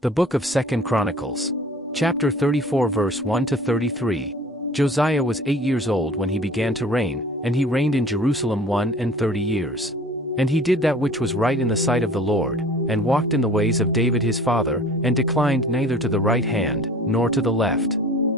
The Book of 2 Chronicles. Chapter 34 verse 1 to 33. Josiah was 8 years old when he began to reign, and he reigned in Jerusalem 31 years. And he did that which was right in the sight of the Lord, and walked in the ways of David his father, and declined neither to the right hand, nor to the left.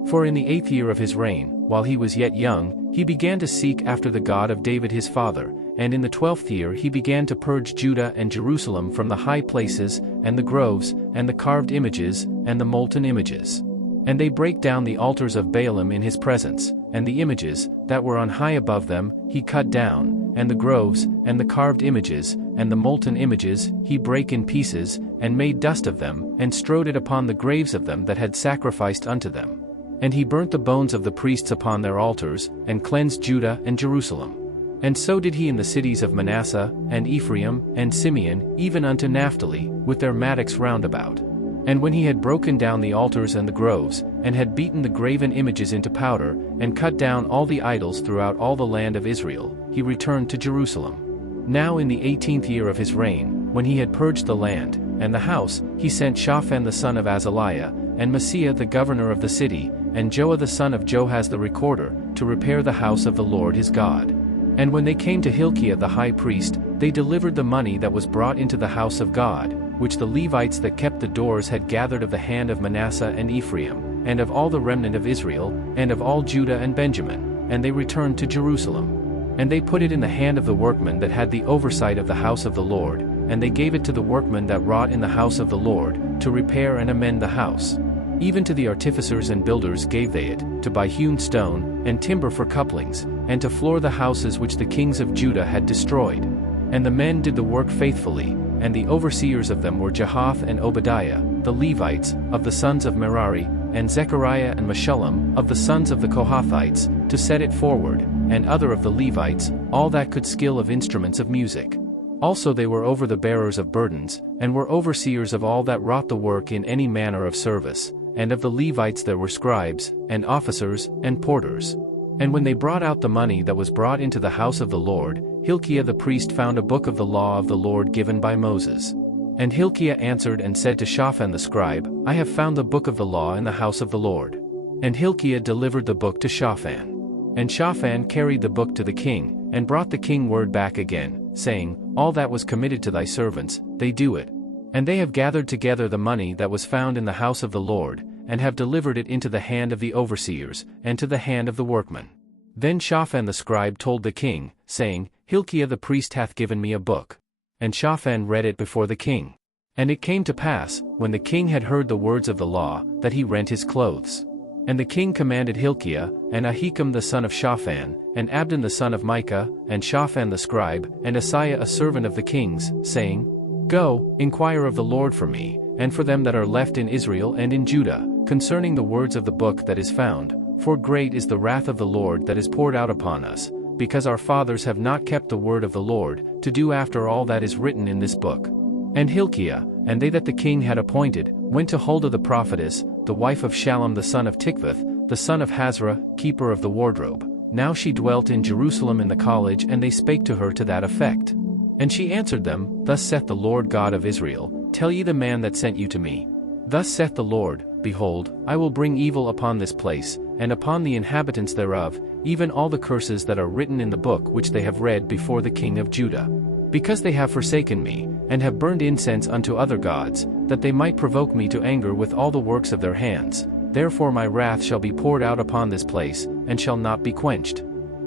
For in the 8th year of his reign, while he was yet young, he began to seek after the God of David his father, and in the 12th year he began to purge Judah and Jerusalem from the high places, and the groves, and the carved images, and the molten images. And they brake down the altars of Baalim in his presence, and the images, that were on high above them, he cut down, and the groves, and the carved images, and the molten images, he brake in pieces, and made dust of them, and strowed it upon the graves of them that had sacrificed unto them. And he burnt the bones of the priests upon their altars, and cleansed Judah and Jerusalem. And so did he in the cities of Manasseh, and Ephraim, and Simeon, even unto Naphtali, with their mattocks round about. And when he had broken down the altars and the groves, and had beaten the graven images into powder, and cut down all the idols throughout all the land of Israel, he returned to Jerusalem. Now in the 18th year of his reign, when he had purged the land, and the house, he sent Shaphan the son of Azaliah, and Maaseiah the governor of the city, and Joah the son of Joahaz the recorder, to repair the house of the Lord his God. And when they came to Hilkiah the high priest, they delivered the money that was brought into the house of God, which the Levites that kept the doors had gathered of the hand of Manasseh and Ephraim, and of all the remnant of Israel, and of all Judah and Benjamin, and they returned to Jerusalem. And they put it in the hand of the workmen that had the oversight of the house of the Lord, and they gave it to the workmen that wrought in the house of the Lord, to repair and amend the house. Even to the artificers and builders gave they it, to buy hewn stone, and timber for couplings, and to floor the houses which the kings of Judah had destroyed. And the men did the work faithfully, and the overseers of them were Jahath and Obadiah, the Levites, of the sons of Merari, and Zechariah and Meshullam, of the sons of the Kohathites, to set it forward, and other of the Levites, all that could skill of instruments of music. Also they were over the bearers of burdens, and were overseers of all that wrought the work in any manner of service. And of the Levites there were scribes, and officers, and porters. And when they brought out the money that was brought into the house of the Lord, Hilkiah the priest found a book of the law of the Lord given by Moses. And Hilkiah answered and said to Shaphan the scribe, I have found the book of the law in the house of the Lord. And Hilkiah delivered the book to Shaphan. And Shaphan carried the book to the king, and brought the king word back again, saying, All that was committed to thy servants, they do it. And they have gathered together the money that was found in the house of the Lord, and have delivered it into the hand of the overseers, and to the hand of the workmen. Then Shaphan the scribe told the king, saying, Hilkiah the priest hath given me a book. And Shaphan read it before the king. And it came to pass, when the king had heard the words of the law, that he rent his clothes. And the king commanded Hilkiah, and Ahikam the son of Shaphan, and Abdon the son of Micah, and Shaphan the scribe, and Asaiah a servant of the king's, saying, Go, inquire of the Lord for me, and for them that are left in Israel and in Judah, concerning the words of the book that is found, for great is the wrath of the Lord that is poured out upon us, because our fathers have not kept the word of the Lord, to do after all that is written in this book. And Hilkiah, and they that the king had appointed, went to Huldah the prophetess, the wife of Shallum the son of Tikvath, the son of Hazra, keeper of the wardrobe. Now she dwelt in Jerusalem in the college, and they spake to her to that effect. And she answered them, Thus saith the Lord God of Israel, Tell ye the man that sent you to me. Thus saith the Lord, Behold, I will bring evil upon this place, and upon the inhabitants thereof, even all the curses that are written in the book which they have read before the king of Judah. Because they have forsaken me, and have burned incense unto other gods, that they might provoke me to anger with all the works of their hands, therefore my wrath shall be poured out upon this place, and shall not be quenched.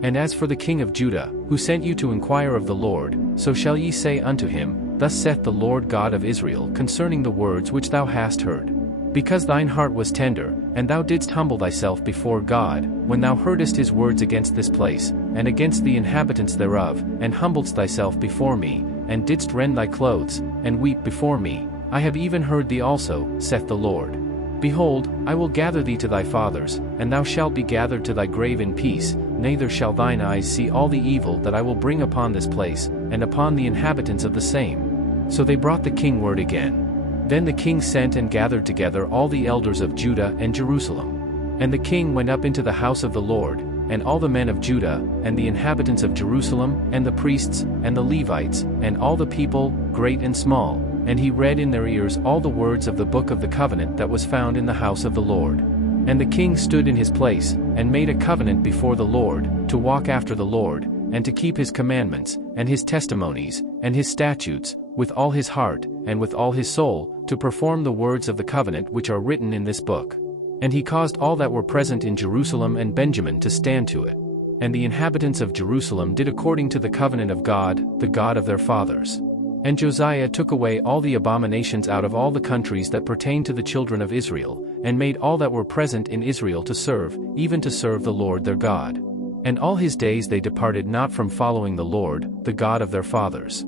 And as for the king of Judah, who sent you to inquire of the Lord, so shall ye say unto him, Thus saith the Lord God of Israel concerning the words which thou hast heard. Because thine heart was tender, and thou didst humble thyself before God, when thou heardest his words against this place, and against the inhabitants thereof, and humbledst thyself before me, and didst rend thy clothes, and weep before me, I have even heard thee also, saith the Lord. Behold, I will gather thee to thy fathers, and thou shalt be gathered to thy grave in peace, neither shall thine eyes see all the evil that I will bring upon this place, and upon the inhabitants of the same. So they brought the king word again. Then the king sent and gathered together all the elders of Judah and Jerusalem. And the king went up into the house of the Lord, and all the men of Judah, and the inhabitants of Jerusalem, and the priests, and the Levites, and all the people, great and small, and he read in their ears all the words of the book of the covenant that was found in the house of the Lord. And the king stood in his place, and made a covenant before the Lord, to walk after the Lord, and to keep his commandments, and his testimonies, and his statutes, with all his heart, and with all his soul, to perform the words of the covenant which are written in this book. And he caused all that were present in Jerusalem and Benjamin to stand to it. And the inhabitants of Jerusalem did according to the covenant of God, the God of their fathers. And Josiah took away all the abominations out of all the countries that pertained to the children of Israel, and made all that were present in Israel to serve, even to serve the Lord their God. And all his days they departed not from following the Lord, the God of their fathers.